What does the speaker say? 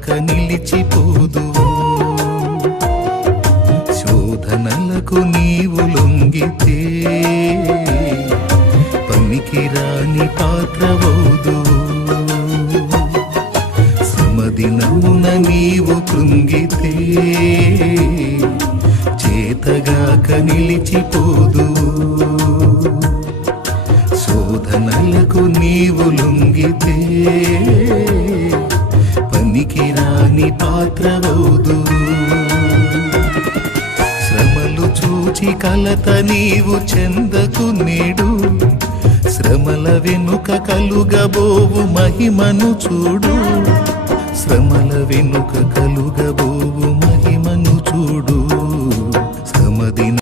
చేతగాక నిలిచిపోదువు. శోధనలకు నీవు లొంగితే పనికిరాని పాత్రవౌదువు. శ్రమదినమున నీవు కృంగితే చేతగాక నిలిచిపోదువు. శోధనలకు నీవు లొంగితే పనికిరాని పాత్రవౌదువు. శ్రమలు చూచి కలత నీవు చెందకు నేడు. శ్రమల వెనుక కలుగబోవు మహిమను చూడు. శ్రమల వెనుక కలుగబోవు మహిమ